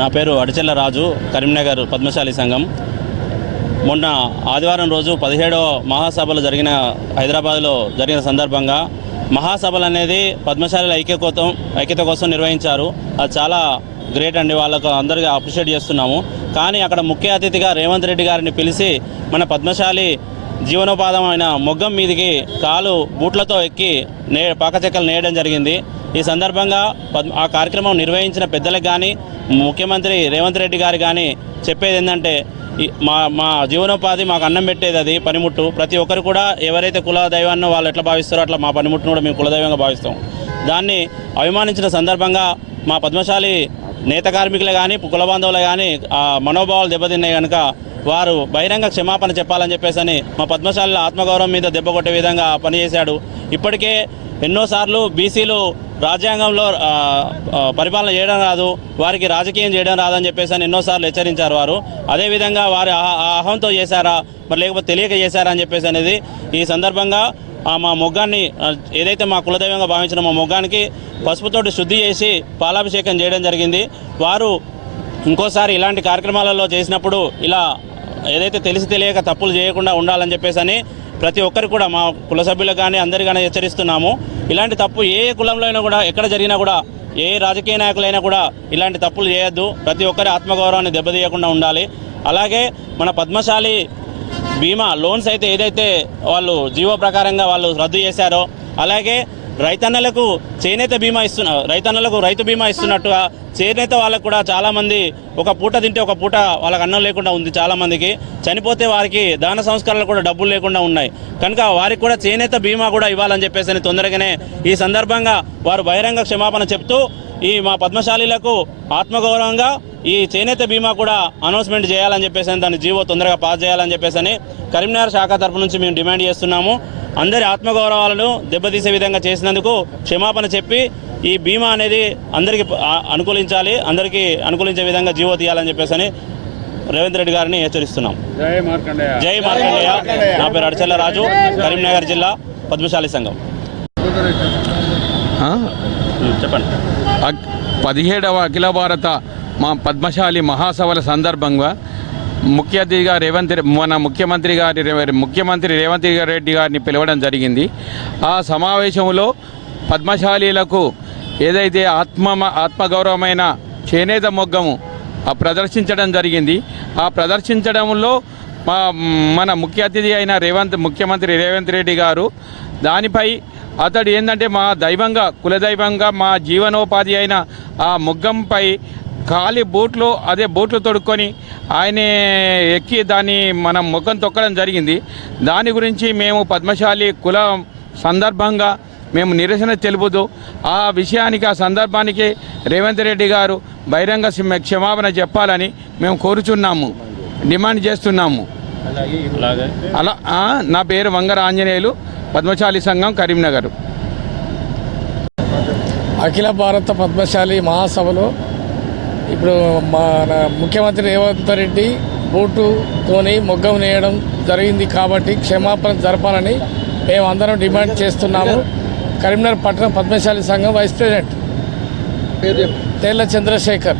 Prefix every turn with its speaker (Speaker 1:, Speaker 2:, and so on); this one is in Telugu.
Speaker 1: నా పేరు అడిచెల్ల రాజు కరీంనగర్ పద్మశాలి సంఘం. మొన్న ఆదివారం రోజు పదిహేడవ మహాసభలు జరిగిన హైదరాబాద్లో జరిగిన సందర్భంగా మహాసభలు అనేది పద్మశాలల ఐక్య కోసం ఐక్యత కోసం నిర్వహించారు. అది చాలా గ్రేట్ అండి వాళ్ళకు అందరికీ అప్రిషియేట్ చేస్తున్నాము. కానీ అక్కడ ముఖ్య అతిథిగా రేవంత్ రెడ్డి గారిని పిలిచి మన పద్మశాలి జీవనోపాధమైన మొగ్గం మీదికి కాలు బూట్లతో ఎక్కి నే పాకచెక్కలు నేయడం జరిగింది. ఈ సందర్భంగా పద్మ ఆ కార్యక్రమం నిర్వహించిన పెద్దలకు కానీ ముఖ్యమంత్రి రేవంత్ రెడ్డి గారు కానీ చెప్పేది ఏంటంటే మా మా జీవనోపాధి మాకు అన్నం పెట్టేది అది పనిముట్టు. ప్రతి ఒక్కరు కూడా ఎవరైతే కుల దైవాన్నో వాళ్ళు ఎట్లా భావిస్తారో అట్లా మా పనిముట్టును కూడా మేము కులదైవంగా భావిస్తాం. దాన్ని అభిమానించిన సందర్భంగా మా పద్మశాలి నేత కార్మికులే కానీ కుల బాంధవులే కానీ ఆ మనోభావాలు దెబ్బతిన్నాయి కనుక వారు బహిరంగ క్షమాపణ చెప్పాలని చెప్పేసి మా పద్మశాలిల ఆత్మగౌరవం మీద దెబ్బ కొట్టే విధంగా పనిచేశాడు. ఇప్పటికే ఎన్నోసార్లు బీసీలు రాజ్యాంగంలో పరిపాలన చేయడం రాదు వారికి రాజకీయం చేయడం రాదని చెప్పేసి అని ఎన్నోసార్లు హెచ్చరించారు వారు. అదేవిధంగా వారి ఆ అహంతో చేశారా మరి లేకపోతే తెలియక చేశారా అని చెప్పేసి అనేది ఈ సందర్భంగా ఆ మా మొగ్గాన్ని ఏదైతే మా కులదైవంగా భావించిన మా మొగ్గానికి పసుపుతోటి శుద్ధి చేసి పాలాభిషేకం చేయడం జరిగింది. వారు ఇంకోసారి ఇలాంటి కార్యక్రమాలలో చేసినప్పుడు ఇలా ఏదైతే తెలిసి తెలియక తప్పులు చేయకుండా ఉండాలని చెప్పేసి అని ప్రతి ఒక్కరు కూడా మా కుల సభ్యులకు కానీ అందరు కానీ హెచ్చరిస్తున్నాము. ఇలాంటి తప్పు ఏ కులంలో అయినా కూడా ఎక్కడ జరిగినా కూడా ఏ రాజకీయ నాయకులైనా కూడా ఇలాంటి తప్పులు చేయొద్దు. ప్రతి ఒక్కరి ఆత్మగౌరవాన్ని దెబ్బతీయకుండా ఉండాలి. అలాగే మన పద్మశాలి బీమా లోన్స్ అయితే ఏదైతే వాళ్ళు జీవో ప్రకారంగా వాళ్ళు రద్దు చేశారో అలాగే రైతన్నలకు చేనేత బీమా ఇస్తున్న రైతన్నలకు రైతు బీమా ఇస్తున్నట్టుగా చేనేత వాళ్ళకు కూడా చాలామంది ఒక పూట తింటే ఒక పూట వాళ్ళకి అన్నం లేకుండా ఉంది చాలామందికి. చనిపోతే వారికి దాన సంస్కారాలు కూడా డబ్బులు లేకుండా ఉన్నాయి. కనుక వారికి కూడా చేనేత బీమా కూడా ఇవ్వాలని చెప్పేసి అని తొందరగానే ఈ సందర్భంగా వారు బహిరంగ క్షమాపణ చెప్తూ ఈ మా పద్మశాలీలకు ఆత్మగౌరవంగా ఈ చేనేత బీమా కూడా అనౌన్స్మెంట్ చేయాలని చెప్పేసి అని దాన్ని జీవో తొందరగా పాస్ చేయాలని చెప్పేసి అని కరీంనగర్ శాఖ తరపు నుంచి మేము డిమాండ్ చేస్తున్నాము. అందరి ఆత్మగౌరవాలను దెబ్బతీసే విధంగా చేసినందుకు క్షమాపణ చెప్పి ఈ బీమా అనేది అందరికీ అనుకూలించాలి అందరికీ అనుకూలించే విధంగా జీవో తీయాలని చెప్పేసి అని రేవంత్ రెడ్డి గారిని హెచ్చరిస్తున్నాం.
Speaker 2: జై మార్కండేయ.
Speaker 1: జై మార్కండేయ. నా పేరు అడచల్ల రాజు కరీంనగర్ జిల్లా పద్మశాలి సంఘం. చెప్పండి.
Speaker 3: పదిహేడవ అఖిల భారత మా పద్మశాలి మహాసభల సందర్భంగా ముఖ్య అతిథిగా రేవంత్ మన ముఖ్యమంత్రి గారి ముఖ్యమంత్రి రేవంత్ రెడ్డి గారిని పిలవడం జరిగింది. ఆ సమావేశంలో పద్మశాలీలకు ఏదైతే ఆత్మ ఆత్మగౌరవమైన చేనేత మొగ్గము ఆ ప్రదర్శించడం జరిగింది. ఆ ప్రదర్శించడంలో మా మన ముఖ్య అతిథి అయిన రేవంత్ ముఖ్యమంత్రి రేవంత్ రెడ్డి గారు దానిపై అతడు ఏంటంటే మా దైవంగా కులదైవంగా మా జీవనోపాధి అయిన ఆ ముగ్గంపై ఖాళీ బూట్లు అదే బూట్లు తొడుక్కొని ఆయన ఎక్కి దాన్ని మనం ముఖం తొక్కడం జరిగింది. దాని గురించి మేము పద్మశాలి కుల సందర్భంగా మేము నిరసన తెలుపుతూ ఆ విషయానికి ఆ సందర్భానికి రేవంత్ రెడ్డి గారు బహిరంగ క్షమ- క్షమాపణ చెప్పాలని మేము కోరుచున్నాము. డిమాండ్ చేస్తున్నాము. అలా నా పేరు వంగర ఆంజనేయులు. పద్మశాలి సంఘం కరీంనగర్.
Speaker 4: అఖిల భారత పద్మశాలి మహాసభలో ఇప్పుడు మన ముఖ్యమంత్రి రేవంత్ రెడ్డి బూటుతోని మొగ్గం నేయడం జరిగింది కాబట్టి క్షమాపణ జరపాలని మేమందరం డిమాండ్ చేస్తున్నాము. కరీంనగర్ పట్టణ పద్మశాలి సంఘం వైస్ ప్రెసిడెంట్. తేళ్ళ చంద్రశేఖర్.